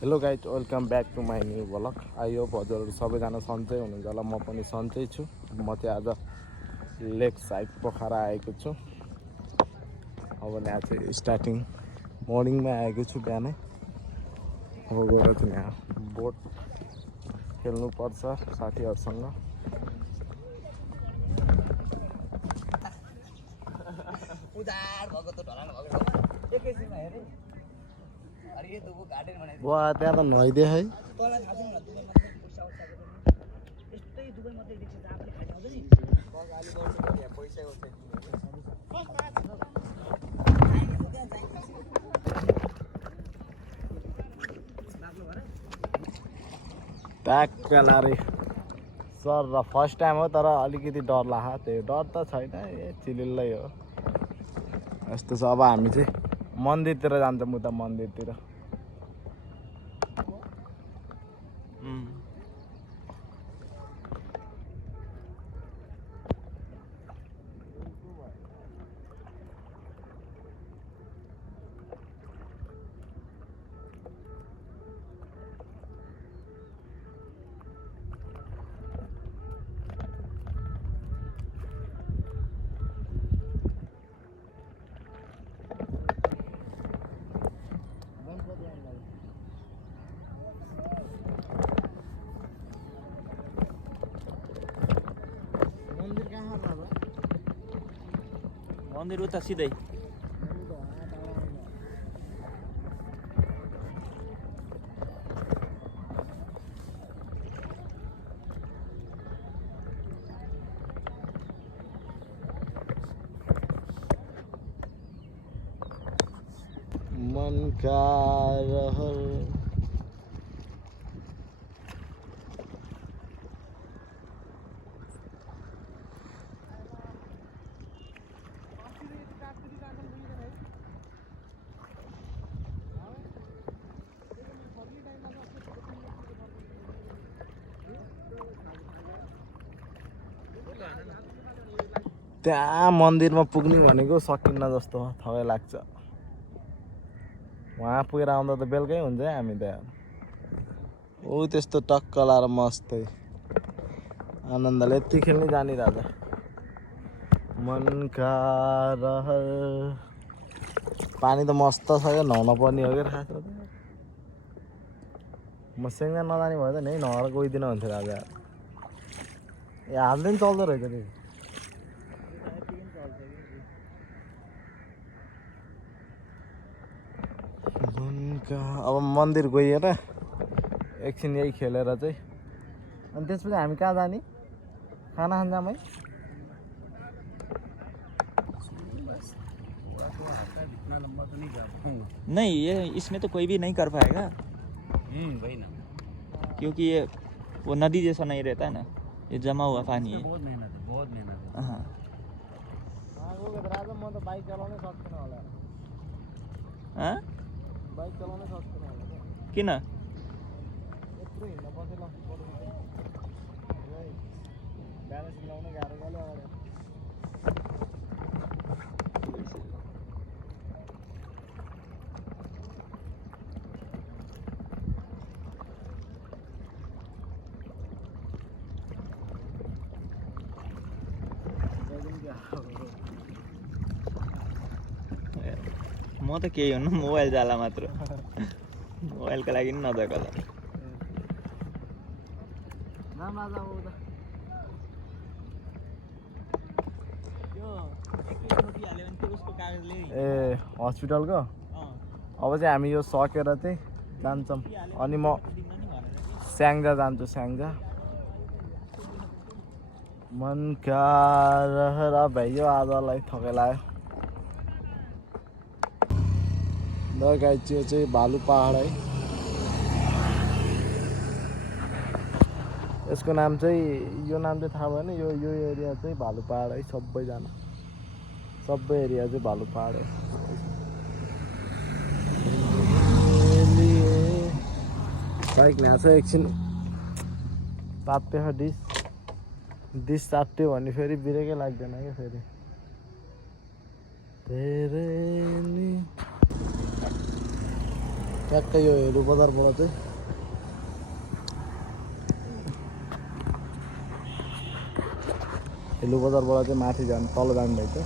Hello guys, welcome back to my new blog. I hope हजुरहरू सबैजना सन्चै हुनुहुन्छ होला। म पनि सन्चै छु। म चाहिँ आज लेक साइड पोखरा आएको छु। अब यहाँ चाहिँ स्टार्टिङ मर्निङमा आएको छु बिहानै। अब गएर चाहिँ यहाँ बोट खेल्नुपर्छ साथीहरूसँग। बुवा त्यहाँ त नुहाइदिए है। ट्याक्कलारे सर र फर्स्ट टाइम हो, तर अलिकति डर लाग्यो। त्यो डर त छैन, चिलिल्लै हो। यस्तो छ। अब हामी चाहिँ मन्दिरतिर जान्छौँ, उता मन्दिरतिर। मन्दिर उता सिधै मन का रहर त्यहाँ मन्दिरमा पुग्ने भनेको सकिन्न जस्तो थकै लाग्छ। वहाँ पुगेर आउँदा त बेलुकै हुन्छ है। हामी त ऊ त्यस्तो टक्क लाएर मस्तै आनन्दले यति खेल्ने जानिरहेछ। मनका रहर पानी त मस्त छ क्या, नुहाउन पर्ने हो क्या खास। म सेङ्गा नजाने भयो त नि नहर गइदिन हुन्थ्यो राजा। ए हाल्दै पनि चल्दो रहेछ नि। अब मन्दिर गएर एकछिन यही खेलेर चाहिँ अनि त्यसपछि हामी कहाँ जाने? खाना खान जाऊँ है? नहीं, ये इसमें तो कोई भी नहीं कर पाएगा। वही ना, क्योंकि ये वो नदी जैसा नहीं रहता है ना, ये जमा हुआ पानी है। बहुत मेहनत है, बहुत मेहनत है। हाँ राजा म त बाइक चलाउनै सक्दिनँ होला। हाँ बाइक चलाउनै सक्दिनँ होला। किन? यत्रो हिँड्न पर्छ। ल ब्यालेन्स मिलाउन गाह्रो गल्यो अगाडि। म त केही हुनु, मोबाइल जाला मात्र। मोबाइलको लागि नि नजगल। ए हस्पिटलको अब चाहिँ हामी यो सकेर चाहिँ जान्छौँ। अनि म स्याङ्जा जान्छु। स्याङ्जा मनका रहर भइयो। आजलाई थकै लाग्यो। ल गाइस, यो चाहिँ भालु पहाड है। यसको नाम चाहिँ, यो नाम चाहिँ थाहा भएन। यो एरिया चाहिँ भालु पहाड है। सबैजना सबै एरिया चाहिँ भालु पहाड है। बाइक यहाँ छ। एकछिन तात्यो डिस तात्यो भने फेरि ब्रेकै लाग्दैन क्या फेरि। तेरे ट्याक्कै यो हेरु बजारबाट चाहिँ हेलु बजारबाट चाहिँ माथि जानु तल जानुभएछ।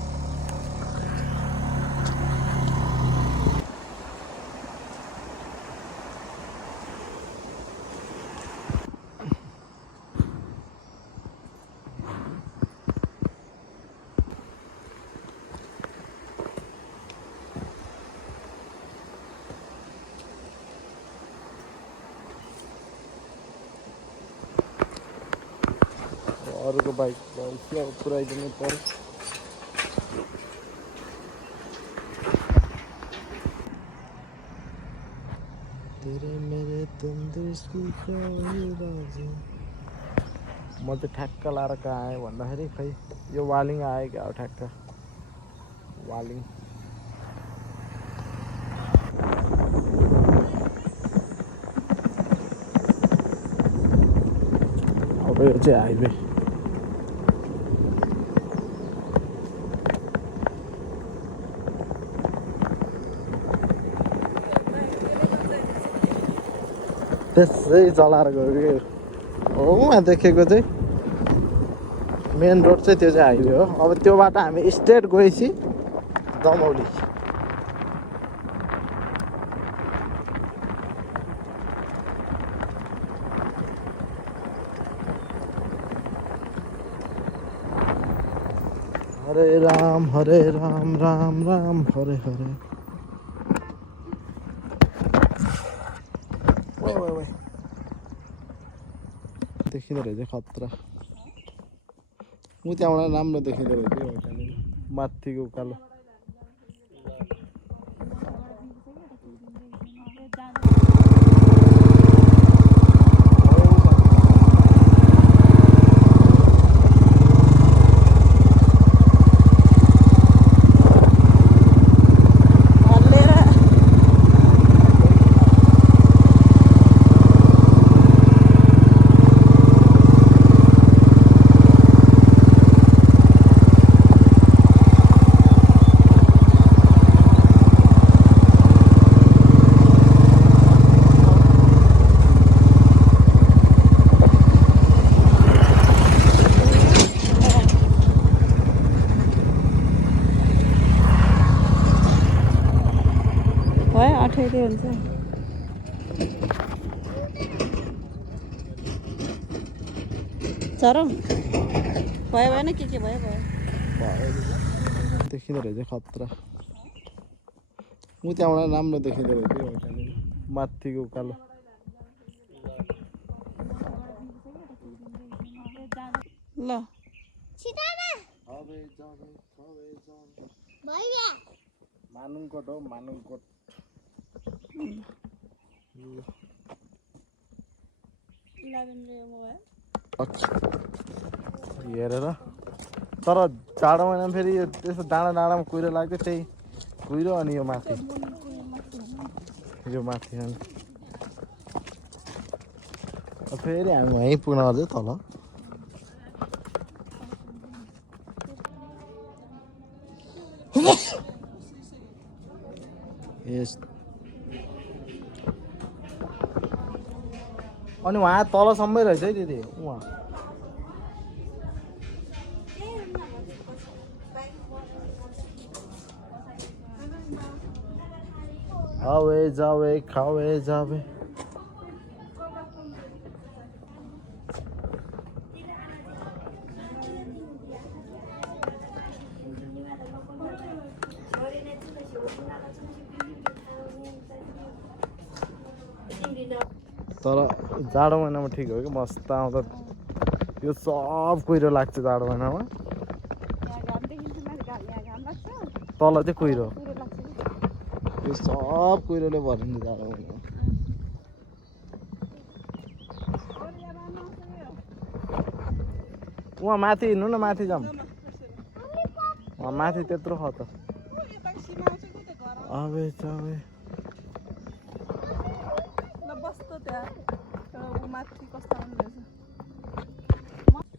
अरूको बाइक अब पुऱ्याइदिनु पर्यो। तेरे मेरे तुम दोस्ती का ये राज। म चाहिँ ठ्याक्क लाएर कहाँ आएँ भन्दाखेरि खै यो वालिङ आयो क्या हो ठ्याक्क वालिङ। अब यो चाहिँ हाइवे। त्यसै चलाएर गयो कि हो उहाँ देखेको चाहिँ मेन रोड चाहिँ त्यो चाहिँ हाइवे हो। अब त्यो बाटो हामी स्ट्रेट गएपछि दमौली। हरे राम राम राम हरे हरे। देखिँदो रहेछ खतरा। ऊ त्यहाँबाट राम्रो देखिँदो रहेछ माथिको उकालो। हुन्छ चरम भयो भएन के भयो भयो देखिँदो रहेछ खतरा। ऊ त्यहाँबाट राम्रो देखिँदो रहेछ माथिको उकालो। ल मानुङकोट हो मानुङकोट। हेरेर तर जाडो महिनामा फेरि यो त्यस्तो डाँडा डाँडामा कुहिरो लाग्थ्यो त्यही कुहिरो अनि यो माथि अनि फेरि हामी वहीँ पुग्न अझै तल। यस अनि वहाँ तलसम्मै रहेछ है दिदी उहाँ। आवे जावे खावे जावे। तर जाडो महिनामा ठिक हो कि मस्त आउँदा यो सब कुहिरो लाग्छ जाडो महिनामा। तल चाहिँ कुहिरो यो सब कुहिरोले भरिन्छ जाडो महिनामा। उहाँ माथि हिँड्नु न माथि जाऊँ। वहाँ माथि त्यत्रो छ त। आवे जावे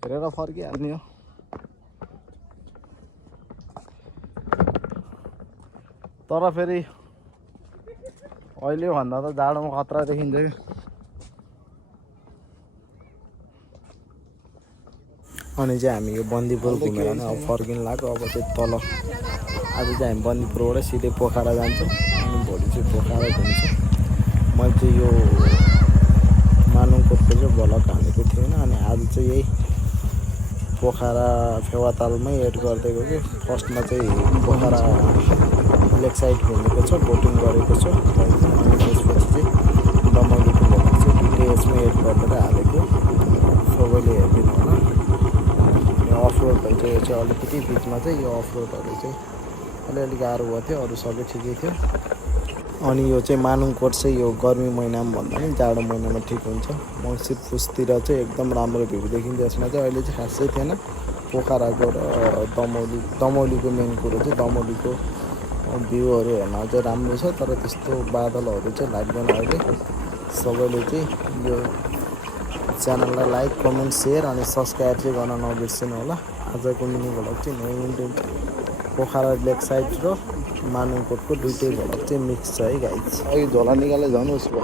हेरेर फर्किहाल्ने हो। तर फेरि अहिले भन्दा त जाडोमा खतरा देखिन्छ कि अनि चाहिँ हामी यो बन्दीपुर घुमेर नै अब फर्किनु लाग्यो अब चाहिँ तल आज चाहिँ हामी बन्दीपुरबाट सिधै पोखरा जान्छौँ अनि भोलि चाहिँ पोखरा घुम्छौँ मैले चाहिँ यो मानुङकोटको चाहिँ भ्लग हालेको थिएन अनि आज चाहिँ यही पोखरा फेवातालमै एड गरिदिएको कि फर्स्टमा चाहिँ पोखरा लेक साइड घुमेको छ बोटिङ गरेको छ अनि त्यसपछि चाहिँ दमौलीको भ्लग चाहिँ दुइटै यसमा एड गरेर हालेको सबैले हेरिदिनु होला अफ रोडहरू चाहिँ यो चाहिँ अलिकति बिचमा चाहिँ यो अफ रोडहरू चाहिँ अलिअलि गाह्रो भएको थियो अरू सबै ठिकै थियो अनि यो चाहिँ मानुङकोट चाहिँ यो गर्मी महिनामा भन्दा पनि जाडो महिनामा ठिक हुन्छ मङ्सिर पुसतिर चाहिँ एकदम राम्रो भ्यू देखिन्छ यसमा चाहिँ अहिले चाहिँ खासै थिएन पोखराको र दमौलीको मेन कुरो चाहिँ दमौलीको भ्यूहरू हेर्न चाहिँ राम्रो छ तर त्यस्तो बादलहरू चाहिँ लाग्दैन अहिले सबैले चाहिँ यो च्यानललाई लाइक कमेन्ट सेयर अनि सब्सक्राइब चाहिँ गर्न नबिर्सिनु होला आजको मिनी भ्लग चाहिँ मेन पोखरा लेक साइड र मानुङकोटको दुइटै भ्लग चाहिँ मिक्स छ है गाइज अघि झोला निकाले झन् उसको